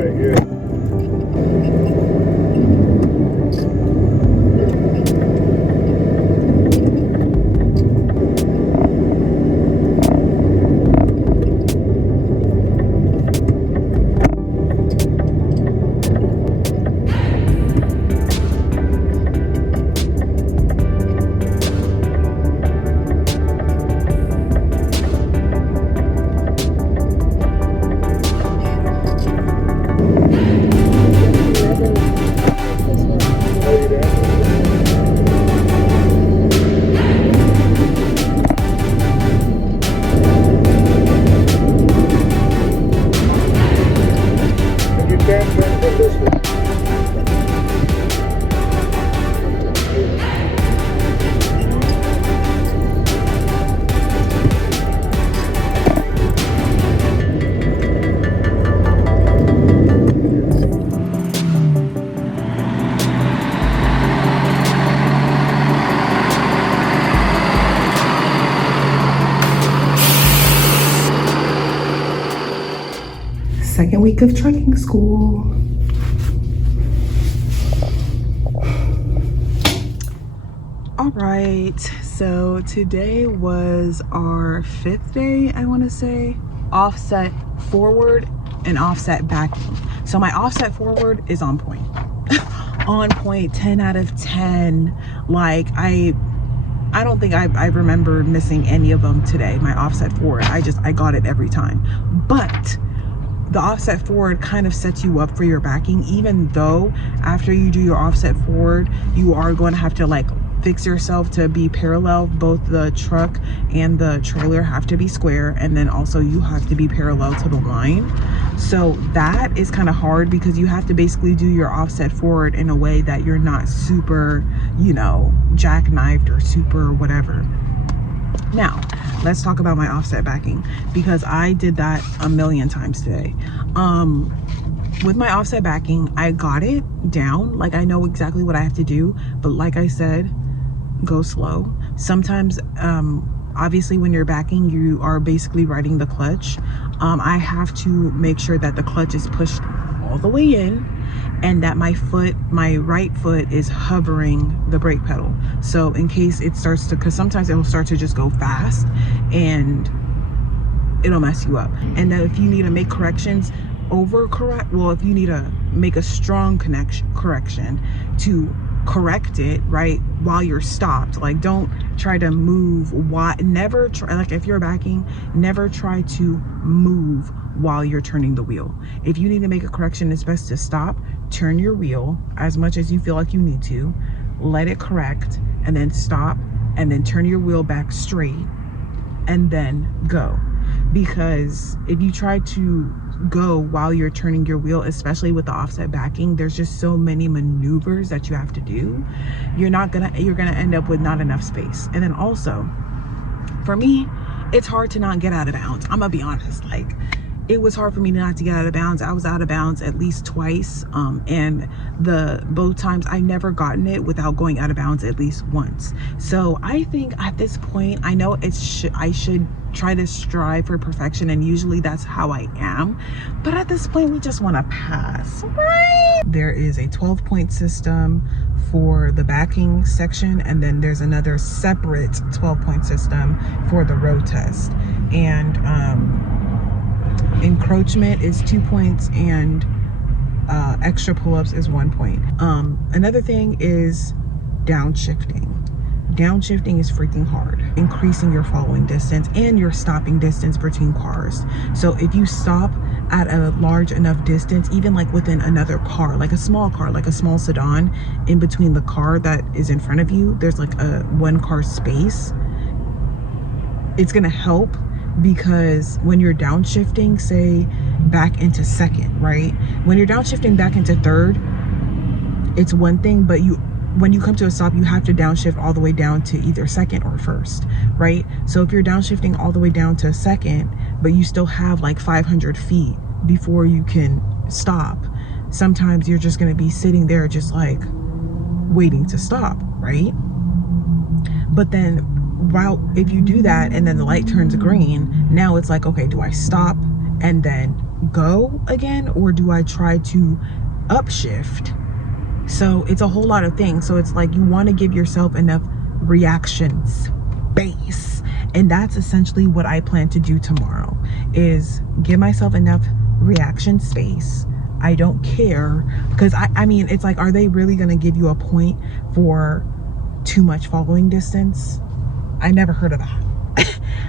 right here. Second week of trucking school. All right, so today was our 5th day, I want to say. Offset forward and offset backing. So my offset forward is on point. On point, 10 out of 10. Like I don't think I remember missing any of them today. My offset forward, I got it every time. But the offset forward kind of sets you up for your backing, even though after you do your offset forward, you are going to have to like fix yourself to be parallel. Both the truck and the trailer have to be square, and then also you have to be parallel to the line. So that is kind of hard because you have to basically do your offset forward in a way that you're not super, you know, jackknifed or super whatever. Now, let's talk about my offset backing because I did that a million times today. With my offset backing, I got it down. Like I know exactly what I have to do, but like I said, go slow. Sometimes, obviously when you're backing, you are basically riding the clutch. I have to make sure that the clutch is pushed all the way in and that my right foot is hovering the brake pedal. So in case it starts to, because sometimes it will start to just go fast and it'll mess you up. And then if you need to make corrections, if you need to make a strong correction to correct it right while you're stopped, like don't try to move. Never try, like if you're backing, never try to move while you're turning the wheel. If you need to make a correction, it's best to stop, turn your wheel as much as you feel like you need to, let it correct, and then stop, and then turn your wheel back straight, and then go. Because if you try to go while you're turning your wheel, especially with the offset backing, there's just so many maneuvers that you have to do. You're gonna end up with not enough space. And then also, for me, it's hard to not get out of bounds. I'm gonna be honest, like it was hard for me not to get out of bounds. I was out of bounds at least twice, and both times I never gotten it without going out of bounds at least once. So I think at this point, I know I should try to strive for perfection, and usually that's how I am, but at this point we just want to pass, right? There is a 12-point system for the backing section, and then there's another separate 12-point system for the road test. And encroachment is 2 points, and extra pull-ups is 1 point. Another thing is downshifting. Downshifting is freaking hard, increasing your following distance and your stopping distance between cars. So if you stop at a large enough distance, even like within another car, like a small car, like a small sedan, in between the car that is in front of you, there's like a 1-car space. It's gonna help because when you're downshifting, say back into second, right? When you're downshifting back into third, it's one thing, but when you come to a stop, you have to downshift all the way down to either second or first, right? So if you're downshifting all the way down to second, but you still have like 500 feet before you can stop, sometimes you're just gonna be sitting there just like waiting to stop, right? But then if you do that and then the light turns green, now it's like, okay, do I stop and then go again, or do I try to upshift? So it's a whole lot of things. So it's like you want to give yourself enough reaction space, and that's essentially what I plan to do tomorrow, is give myself enough reaction space. I don't care, because I mean, it's like, are they really going to give you a point for too much following distance? I never heard of that.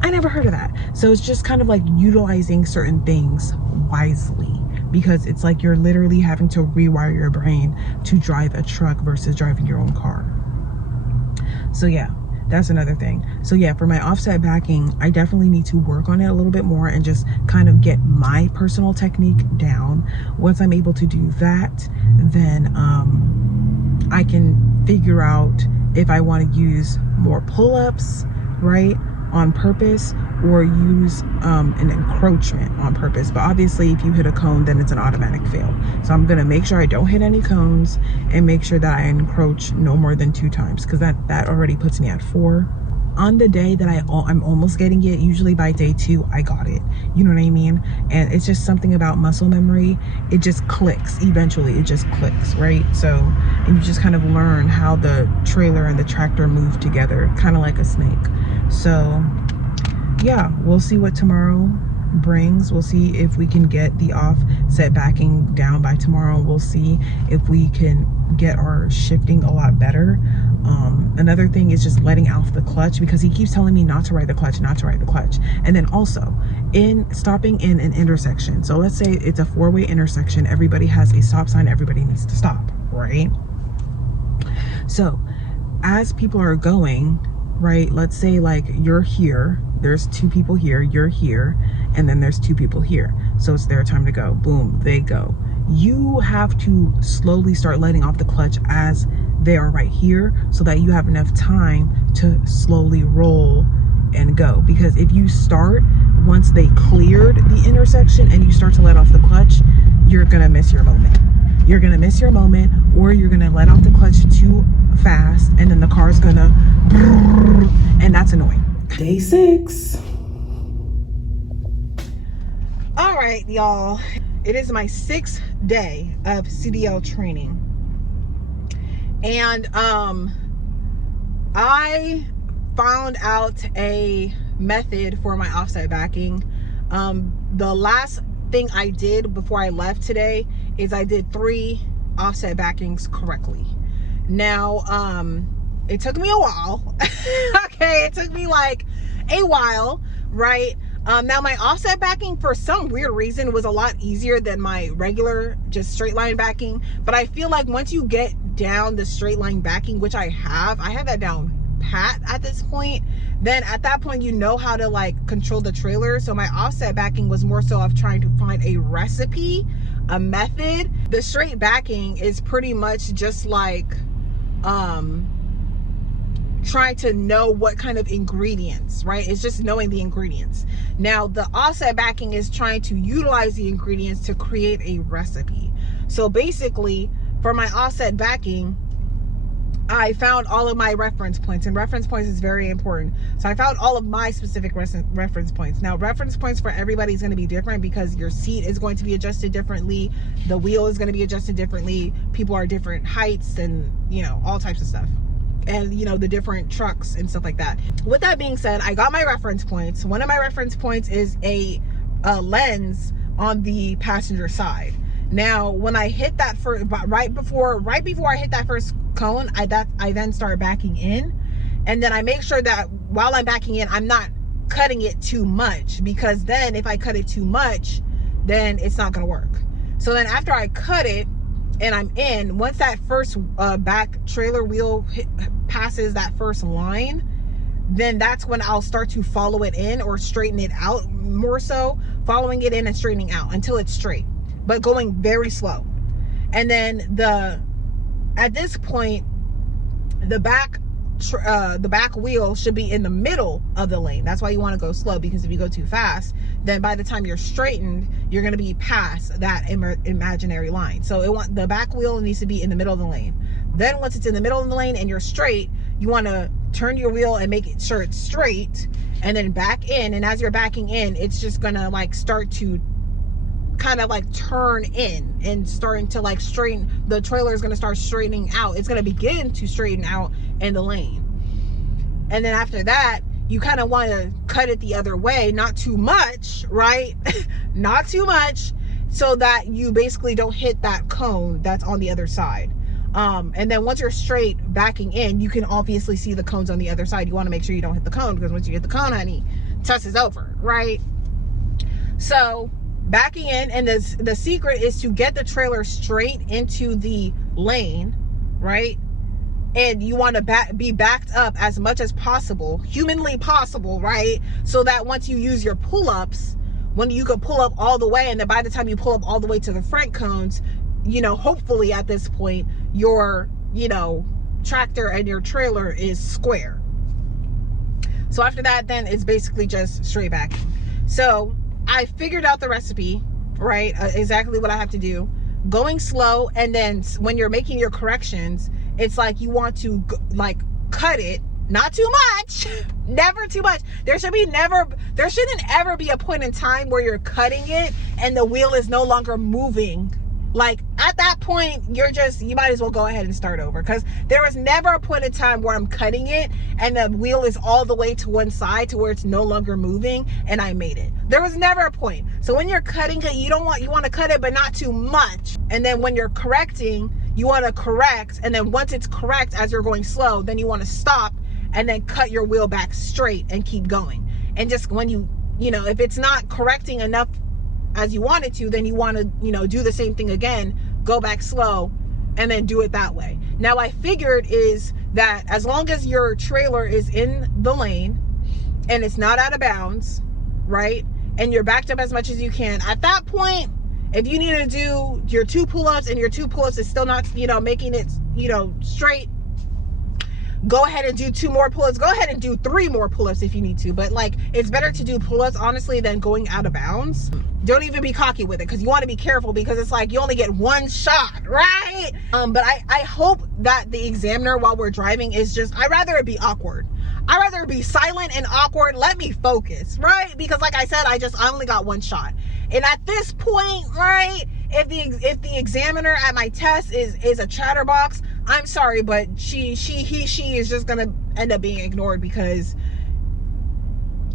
I never heard of that. So it's just kind of like utilizing certain things wisely, because it's like you're literally having to rewire your brain to drive a truck versus driving your own car. So yeah, that's another thing. So yeah, for my offset backing, I definitely need to work on it a little bit more and just kind of get my personal technique down. Once I'm able to do that, then I can figure out if I want to use more pull-ups, right, on purpose, or use an encroachment on purpose. But obviously if you hit a cone, then it's an automatic fail. So I'm gonna make sure I don't hit any cones and make sure that I encroach no more than 2 times, because that already puts me at 4. On the day that I'm almost getting it, usually by day 2 I got it, you know what I mean? And it's just something about muscle memory. It just clicks. Eventually it just clicks, right? So, and you just kind of learn how the trailer and the tractor move together, kind of like a snake. So yeah, we'll see what tomorrow brings. We'll see if we can get the offset backing down by tomorrow. We'll see if we can get our shifting a lot better. Another thing is just letting off the clutch, because he keeps telling me not to ride the clutch, not to ride the clutch. And then also in stopping in an intersection. So let's say it's a 4-way intersection. Everybody has a stop sign. Everybody needs to stop, right? So as people are going, right, let's say like you're here, there's 2 people here, you're here, and then there's 2 people here. So it's their time to go. Boom, they go. You have to slowly start letting off the clutch as they are right here, so that you have enough time to slowly roll and go. Because if you start once they cleared the intersection and you start to let off the clutch, you're gonna miss your moment. You're gonna miss your moment, or you're gonna let off the clutch too fast, and then the car's gonna, and that's annoying. Day 6. All right, y'all. It is my 6th day of CDL training. And I found out a method for my offset backing. The last thing I did before I left today is I did 3 offset backings correctly. Now, it took me a while. Okay, it took me like a while, right? Now my offset backing, for some weird reason, was a lot easier than my regular just straight line backing. But I feel like once you get down the straight line backing, which I have that down pat at this point, then at that point you know how to like control the trailer. So my offset backing was more so of trying to find a recipe, a method. The straight backing is pretty much just like trying to know what kind of ingredients, right? It's just knowing the ingredients. Now the offset backing is trying to utilize the ingredients to create a recipe. So basically for my offset backing, I found all of my reference points, and reference points is very important. So I found all of my specific reference points. Now reference points for everybody is going to be different, because your seat is going to be adjusted differently, the wheel is going to be adjusted differently, people are different heights, and you know, all types of stuff, and you know, the different trucks and stuff like that. With that being said, I got my reference points. One of my reference points is a lens on the passenger side. Now when I hit that first, right before I hit that first cone, I then start backing in, and then I make sure that while I'm backing in, I'm not cutting it too much, because then if I cut it too much, then it's not gonna work. So then after I cut it and I'm in, once that first back trailer wheel passes that first line, then that's when I'll start to follow it in, or straighten it out, more so following it in and straightening out until it's straight, but going very slow. And then at this point, the back wheel should be in the middle of the lane. That's why you want to go slow, because if you go too fast, then by the time you're straightened, you're going to be past that imaginary line. So the back wheel needs to be in the middle of the lane. Then once it's in the middle of the lane and you're straight, you want to turn your wheel and make sure it's straight, and then back in. And as you're backing in, it's just going to like start to kind of like turn in and starting to like straighten. The trailer is going to start straightening out. It's going to begin to straighten out in the lane. And then after that, you kind of want to cut it the other way, not too much, right? Not too much, so that you basically don't hit that cone that's on the other side. And then once you're straight backing in, you can obviously see the cones on the other side. You want to make sure you don't hit the cone, because once you hit the cone, honey, test is over, right? So backing in, and the secret is to get the trailer straight into the lane, right? And you want to be backed up as much as possible, humanly possible, right? So that once you use your pull-ups, when you can pull up all the way, and then by the time you pull up all the way to the front cones, you know, hopefully at this point, your, you know, tractor and your trailer is square. So after that, then it's basically just straight backing. So I figured out the recipe, right? Exactly what I have to do. Going slow, and then when you're making your corrections, it's like you want to like cut it, not too much, never too much. There shouldn't ever be a point in time where you're cutting it and the wheel is no longer moving. Like at that point, you might as well go ahead and start over, because there was never a point in time where I'm cutting it and the wheel is all the way to one side to where it's no longer moving and I made it. There was never a point. So when you're cutting it, you want to cut it, but not too much. And then when you're correcting, you want to correct, and then once it's correct as you're going slow, then you want to stop and then cut your wheel back straight and keep going. And just when you know, if it's not correcting enough as you want it to, then you want to, you know, do the same thing again, go back slow, and then do it that way. Now I figured is that as long as your trailer is in the lane and it's not out of bounds, right, and you're backed up as much as you can, at that point, if you need to do your 2 pull-ups and your 2 pull-ups is still not, you know, making it, you know, straight, go ahead and do 2 more pull-ups. Go ahead and do 3 more pull-ups if you need to. But like, it's better to do pull-ups, honestly, than going out of bounds. Don't even be cocky with it, because you want to be careful, because it's like you only get 1 shot, right? But I hope that the examiner while we're driving is just, I'd rather it be awkward. I'd rather be silent and awkward. Let me focus, right? Because like I said, I only got 1 shot. And at this point, right, if the examiner at my test is a chatterbox, I'm sorry, but she is just gonna end up being ignored, because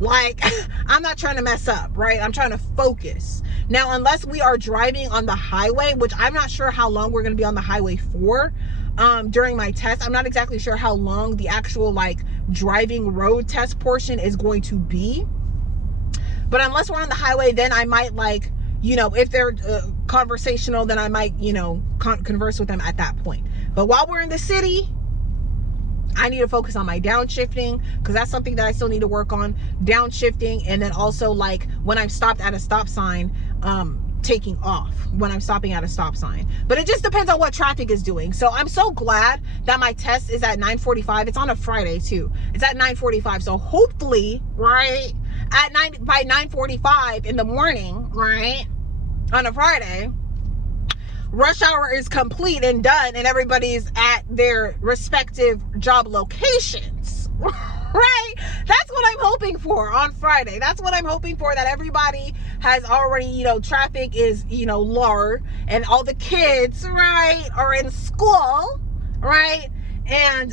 like I'm not trying to mess up, right? I'm trying to focus. Now, unless we are driving on the highway, which I'm not sure how long we're gonna be on the highway for during my test. I'm not exactly sure how long the actual like driving road test portion is going to be. But unless we're on the highway, then I might, like, you know, if they're conversational, then I might, you know, converse with them at that point. But while we're in the city, I need to focus on my downshifting, because that's something that I still need to work on. Downshifting, and then also like when I'm stopped at a stop sign, taking off when I'm stopping at a stop sign. But it just depends on what traffic is doing. So I'm so glad that my test is at 9:45. It's on a Friday too. It's at 9:45. So hopefully, right, by 9:45 in the morning, right, on a Friday, rush hour is complete and done, and everybody's at their respective job locations, right? That's what I'm hoping for on Friday. That's what I'm hoping for, that everybody has already, you know, traffic is, you know, lower, and all the kids, right, are in school, right? And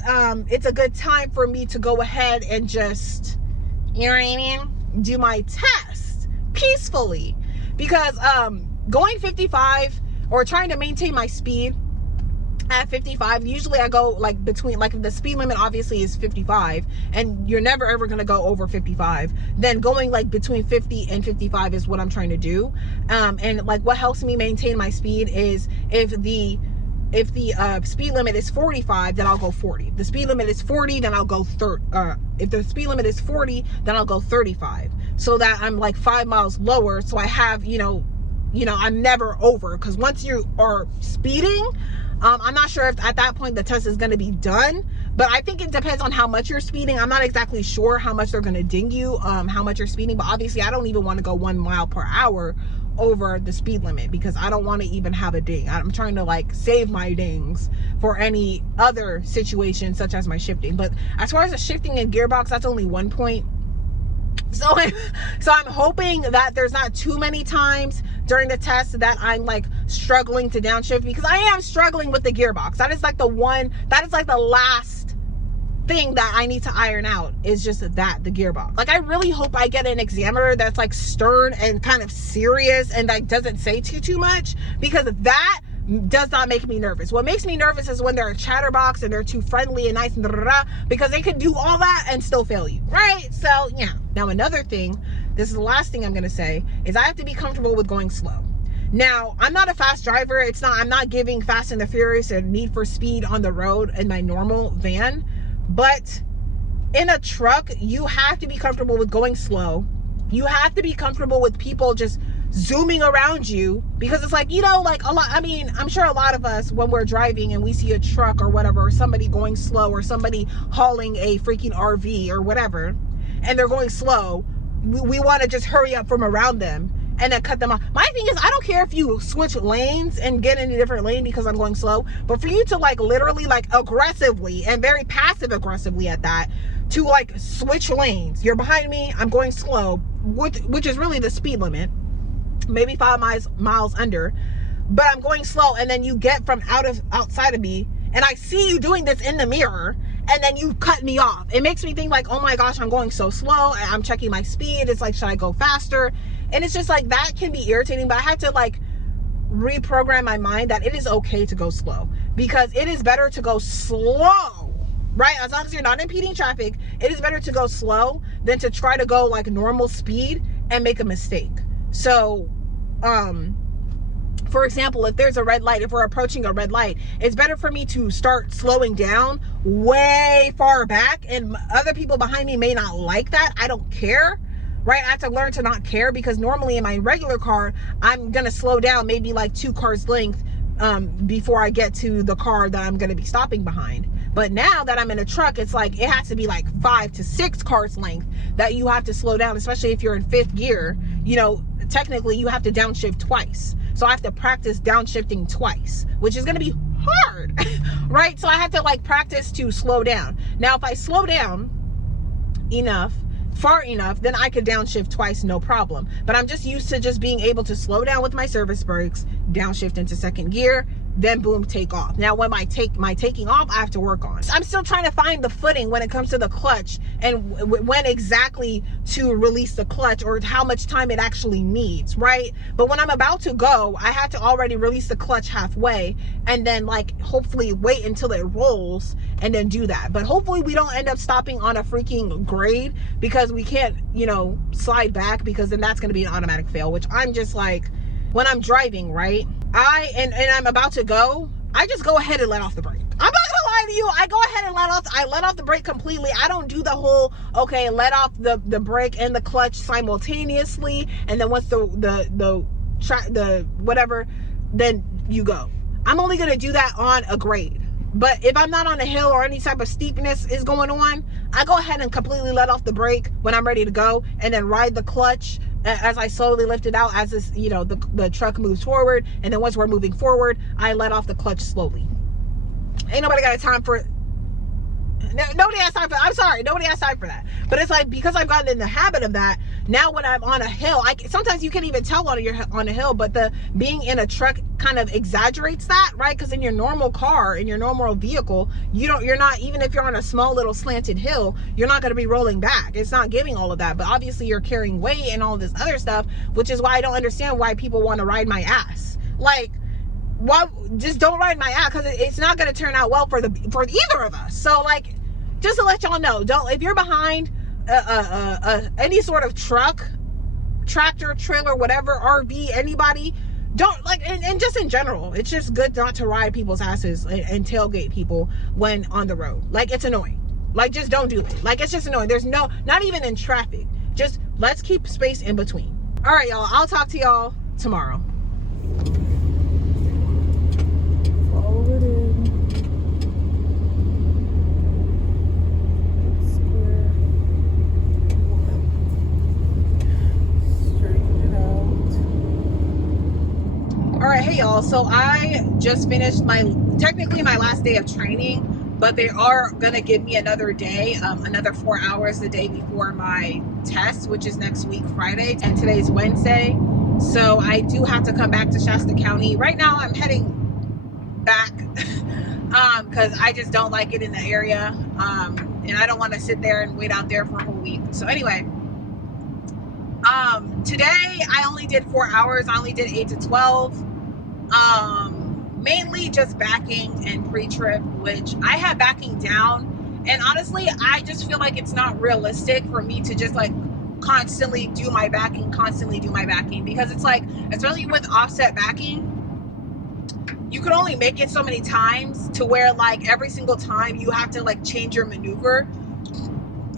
it's a good time for me to go ahead and just, you know what I mean, do my test peacefully. Because going 55 or trying to maintain my speed at 55, usually I go like between, like the speed limit obviously is 55, and you're never ever going to go over 55. Then going like between 50 and 55 is what I'm trying to do. And like what helps me maintain my speed is if the speed limit is 45, then I'll go 40. If the speed limit is 40, then I'll go 30. If the speed limit is 40, then I'll go 35, so that I'm like 5 miles lower. So I have, you know, I'm never over, because once you are speeding, I'm not sure if at that point the test is going to be done, but I think it depends on how much you're speeding. I'm not exactly sure how much they're going to ding you, how much you're speeding, but obviously I don't even want to go 1 mile per hour over the speed limit, because I don't want to even have a ding. I'm trying to like save my dings for any other situation, such as my shifting. But as far as the shifting and gearbox, that's only 1 point. So I'm hoping that there's not too many times during the test that I'm like struggling to downshift, because I am struggling with the gearbox. That is like the last thing that I need to iron out, is just that, the gearbox. Like, I really hope I get an examiner that's like stern and kind of serious and like doesn't say too much, because that does not make me nervous. What makes me nervous is when they're a chatterbox and they're too friendly and nice and because they can do all that and still fail you, right? So yeah. Now another thing, this is the last thing I'm gonna say, is I have to be comfortable with going slow. Now, I'm not a fast driver. I'm not giving Fast and the Furious or Need for Speed on the road in my normal van, but in a truck, you have to be comfortable with going slow. You have to be comfortable with people just zooming around you, because it's like, you know, like a lot, I mean, I'm sure a lot of us, when we're driving and we see a truck or whatever, or somebody going slow, or somebody hauling a freaking RV or whatever, and they're going slow, we want to just hurry up from around them and then cut them off. My thing is, I don't care if you switch lanes and get in a different lane because I'm going slow, but for you to like literally like aggressively, and very passive aggressively at that, to like switch lanes. You're behind me, I'm going slow, which is really the speed limit, maybe 5 miles under, but I'm going slow, and then you get from outside of me, and I see you doing this in the mirror, and then you cut me off. It makes me think like, oh my gosh, I'm going so slow. I'm checking my speed. It's like, should I go faster? And it's just like, that can be irritating, but I had to like reprogram my mind that it is okay to go slow, because it is better to go slow, right? As long as you're not impeding traffic, it is better to go slow than to try to go like normal speed and make a mistake. So, for example, if there's a red light, if we're approaching a red light, it's better for me to start slowing down way far back, and other people behind me may not like that. I don't care, right? I have to learn to not care, because normally in my regular car, I'm going to slow down maybe like 2 cars length before I get to the car that I'm going to be stopping behind. But now that I'm in a truck, it's like, it has to be like 5 to 6 cars length that you have to slow down, especially if you're in 5th gear. You know, technically you have to downshift twice. So I have to practice downshifting twice, which is going to be hard, right? So I have to like practice to slow down. Now, if I slow down far enough, then I could downshift twice, no problem. But I'm just used to just being able to slow down with my service brakes, downshift into 2nd gear, then boom, take off. Now, when my taking off, I have to work on. I'm still trying to find the footing when it comes to the clutch, and when exactly to release the clutch, or how much time it actually needs, right? But when I'm about to go, I have to already release the clutch halfway, and then like hopefully wait until it rolls and then do that. But hopefully we don't end up stopping on a freaking grade, because we can't, you know, slide back, because then that's going to be an automatic fail, which I'm just like, when I'm driving, right, and I'm about to go, I just go ahead and let off the brake. I'm not gonna lie to you, I go ahead and let off the brake completely. I don't do the whole, okay, let off the brake and the clutch simultaneously, and then once the whatever, then you go. I'm only gonna do that on a grade. But if I'm not on a hill or any type of steepness is going on, I go ahead and completely let off the brake when I'm ready to go, and then ride the clutch as I slowly lift it out, as this, you know, the truck moves forward. And then once we're moving forward, I let off the clutch slowly. Ain't nobody got time for it. Nobody has time for, I'm sorry, nobody has time for that. But it's like, because I've gotten in the habit of that, now when I'm on a hill, sometimes you can't even tell on a hill, but the being in a truck kind of exaggerates that, right? Because in your normal car, in your normal vehicle, you're not, even if you're on a small little slanted hill, you're not going to be rolling back. It's not giving all of that. But obviously you're carrying weight and all this other stuff, which is why I don't understand why people want to ride my ass. Like, why just don't ride my ass, because it's not going to turn out well for either of us. So like, just to let y'all know, if you're behind any sort of truck, tractor, trailer, whatever, RV, anybody, don't like, and just in general, it's just good not to ride people's asses and tailgate people when on the road. Like, it's annoying. Like, just don't do it. Like, it's just annoying. There's not even in traffic. Just let's keep space in between. All right, y'all, I'll talk to y'all tomorrow. Follow it in. All right, hey y'all, so I just finished technically my last day of training, but they are gonna give me another day, another 4 hours the day before my test, which is next week, Friday, and today's Wednesday. So I do have to come back to Shasta County. Right now I'm heading back because I just don't like it in the area, and I don't want to sit there and wait out there for a whole week. So anyway, today I only did 4 hours. I only did 8 to 12, mainly just backing and pre-trip, which I had backing down, and honestly I just feel like it's not realistic for me to just like constantly do my backing, because it's like, especially with offset backing, you can only make it so many times to where like every single time you have to like change your maneuver,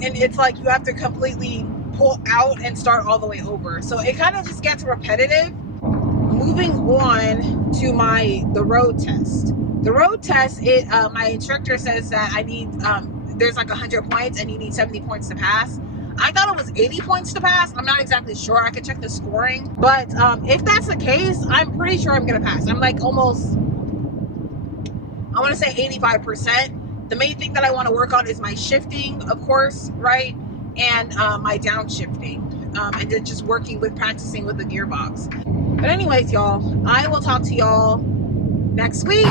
and it's like you have to completely pull out and start all the way over. So it kind of just gets repetitive. Moving on to the road test. The road test, my instructor says that I need there's like 100 points and you need 70 points to pass. I thought it was 80 points to pass. I'm not exactly sure. I could check the scoring. But if that's the case, I'm pretty sure I'm going to pass. I'm like almost, I want to say 85%. The main thing that I want to work on is my shifting, of course, right? And my downshifting. And then just practicing with the gearbox. But anyways, y'all, I will talk to y'all next week.